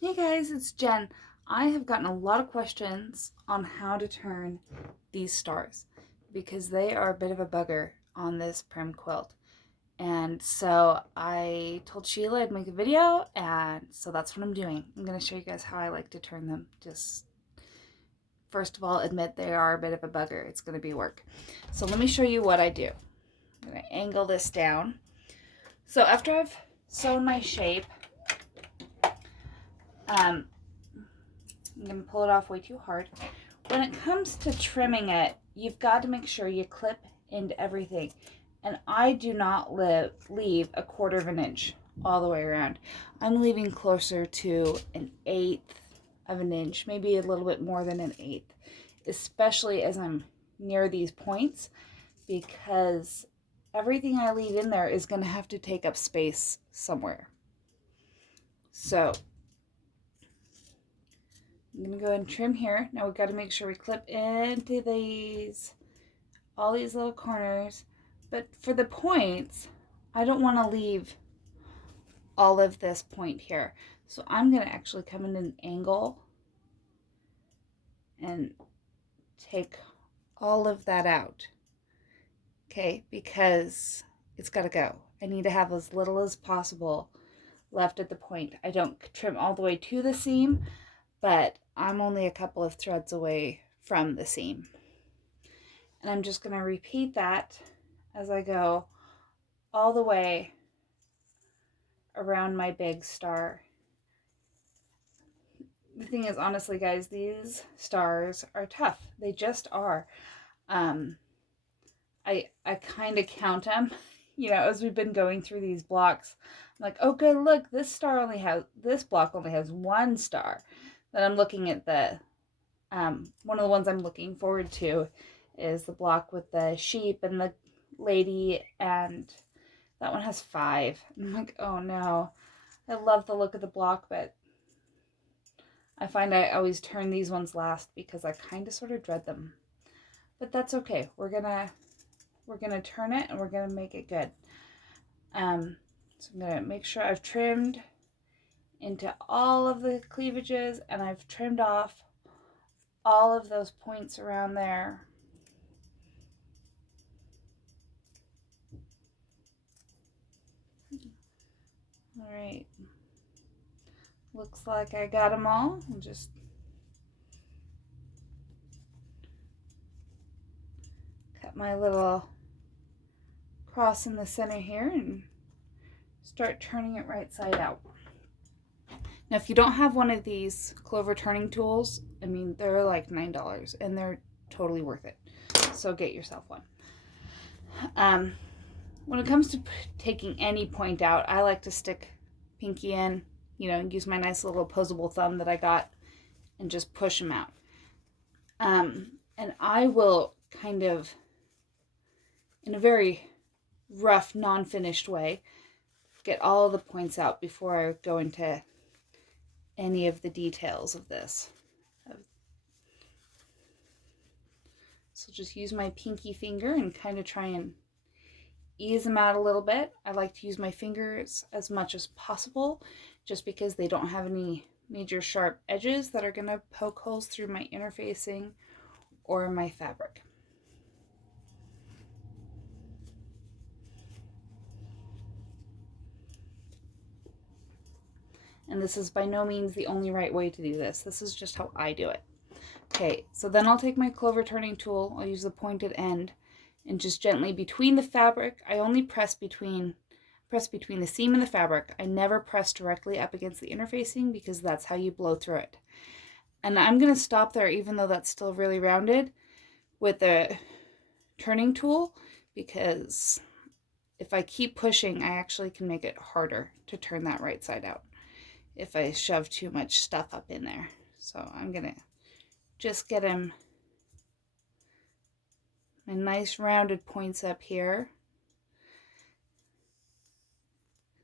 Hey guys, it's Jen. I have gotten a lot of questions on how to turn these stars because they are a bit of a bugger on this Prim quilt. And so I told Sheila I'd make a video, and so that's what I'm doing. I'm going to show you guys how I like to turn them. Just first of all, admit they are a bit of a bugger. It's going to be work. So let me show you what I do. I'm going to angle this down. So after I've sewn my shape, I'm going to pull it off way too hard. When it comes to trimming it, you've got to make sure you clip into everything. And I do not leave a 1/4 of an inch all the way around. I'm leaving closer to an 1/8 of an inch, maybe a little bit more than an 1/8, especially as I'm near these points, because everything I leave in there is going to have to take up space somewhere. So I'm going to go ahead and trim here. Now we've got to make sure we clip into all these little corners. But for the points, I don't want to leave all of this point here. So I'm going to actually come in an angle and take all of that out. Okay, because it's got to go. I need to have as little as possible left at the point. I don't trim all the way to the seam, but I'm only a couple of threads away from the seam. And I'm just going to repeat that as I go all the way around my big star. The thing is, honestly, guys, these stars are tough. They just are. I kind of count them, as we've been going through these blocks. I'm like, oh, good, look, this block only has 1 star. Then I'm looking at one of the ones I'm looking forward to is the block with the sheep and the lady, and that one has 5. I'm like, oh no. I love the look of the block, but I find I always turn these ones last because I kind of sort of dread them. But that's okay. We're gonna turn it and we're gonna make it good. So I'm gonna make sure I've trimmed into all of the cleavages and I've trimmed off all of those points around there. All right. Looks like I got them all. I'll just cut my little cross in the center here and start turning it right side out. Now, if you don't have one of these clover turning tools, I mean, they're like $9 and they're totally worth it. So get yourself one. When it comes to taking any point out, I like to stick pinky in, use my nice little opposable thumb that I got and just push them out. And I will kind of, in a very rough, non-finished way, get all of the points out before I go into any of the details of this. So just use my pinky finger and kind of try and ease them out a little bit. I like to use my fingers as much as possible just because they don't have any major sharp edges that are going to poke holes through my interfacing or my fabric. And this is by no means the only right way to do this. This is just how I do it. Okay, so then I'll take my clover turning tool. I'll use the pointed end and just gently between the fabric. I only press between the seam and the fabric. I never press directly up against the interfacing because that's how you blow through it. And I'm going to stop there, even though that's still really rounded, with the turning tool, because if I keep pushing, I actually can make it harder to turn that right side out if I shove too much stuff up in there. So I'm going to just get my nice rounded points up here.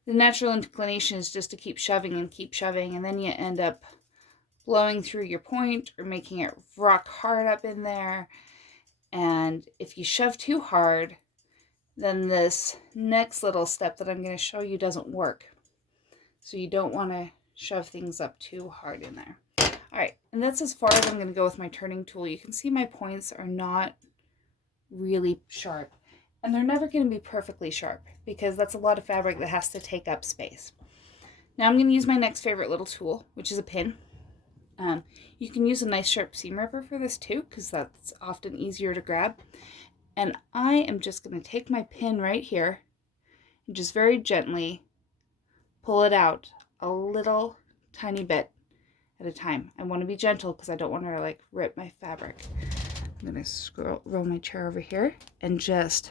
The natural inclination is just to keep shoving, and then you end up blowing through your point or making it rock hard up in there. And if you shove too hard, then this next little step that I'm going to show you doesn't work. So you don't want to shove things up too hard in there. All right, and that's as far as I'm going to go with my turning tool. You can see my points are not really sharp, and they're never going to be perfectly sharp because that's a lot of fabric that has to take up space. Now I'm going to use my next favorite little tool, which is a pin. You can use a nice sharp seam ripper for this too, because that's often easier to grab. And I am just going to take my pin right here and just very gently pull it out a little tiny bit at a time. I want to be gentle because I don't want to like rip my fabric. I'm going to roll my chair over here and just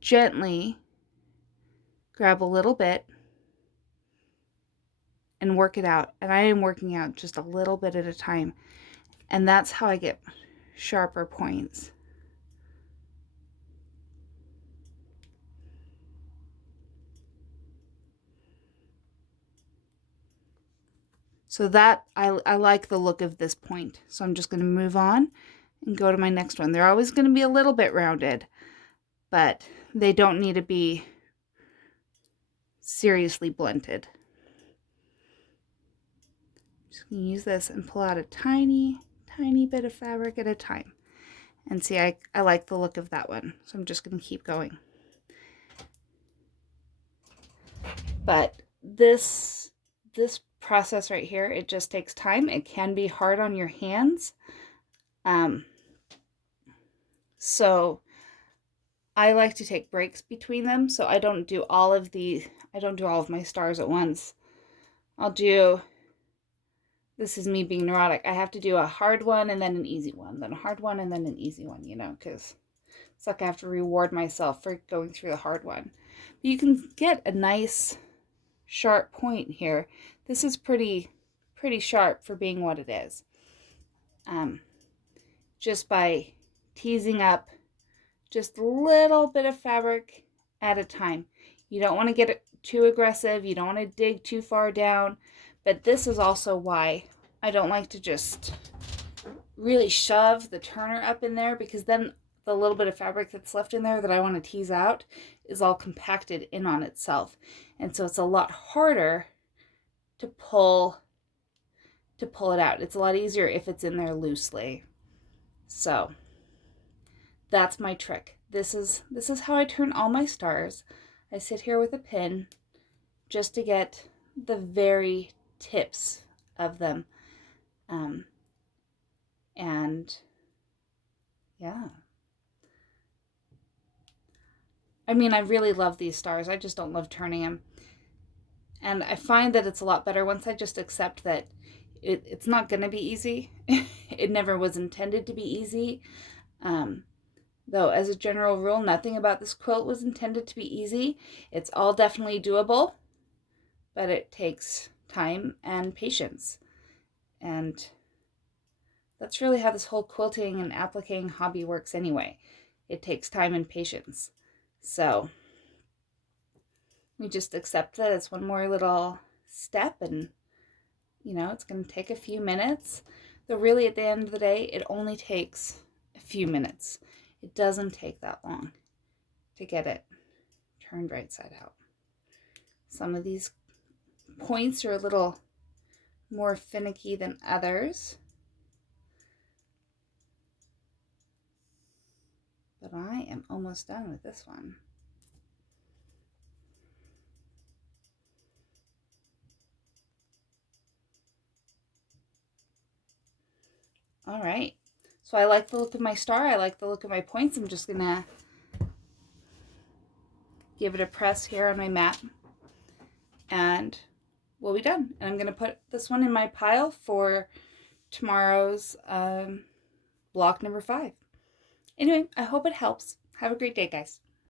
gently grab a little bit and work it out. And I am working out just a little bit at a time. And that's how I get sharper points. So that, I like the look of this point. So I'm just going to move on and go to my next one. They're always going to be a little bit rounded, but they don't need to be seriously blunted. Just going to use this and pull out a tiny, tiny bit of fabric at a time. And see, I like the look of that one. So I'm just going to keep going. But this process right here, it just takes time. It can be hard on your hands. So I like to take breaks between them, so I don't do all of my stars at once. This is me being neurotic. I have to do a hard one and then an easy one, then a hard one and then an easy one, you know, because it's like I have to reward myself for going through the hard one. But you can get a nice sharp point here. This is pretty sharp for being what it is. Just by teasing up just a little bit of fabric at a time. You don't want to get it too aggressive. You don't want to dig too far down. But this is also why I don't like to just really shove the turner up in there, because then the little bit of fabric that's left in there that I want to tease out is all compacted in on itself. And so it's a lot harder to pull it out. It's a lot easier if it's in there loosely. So that's my trick. This is how I turn all my stars. I sit here with a pin just to get the very tips of them. And yeah. I mean, I really love these stars. I just don't love turning them. And I find that it's a lot better once I just accept that it's not going to be easy. It never was intended to be easy. Though, as a general rule, nothing about this quilt was intended to be easy. It's all definitely doable, but it takes time and patience. And that's really how this whole quilting and appliquing hobby works anyway. It takes time and patience. So we just accept that it's one more little step, and you know, it's going to take a few minutes. Though really at the end of the day, it only takes a few minutes. It doesn't take that long to get it turned right side out. Some of these points are a little more finicky than others, but I am almost done with this one. All right, so I like the look of my star. I like the look of my points. I'm just gonna give it a press here on my mat, and we'll be done. And I'm gonna put this one in my pile for tomorrow's block number 5. Anyway, I hope it helps. Have a great day, guys.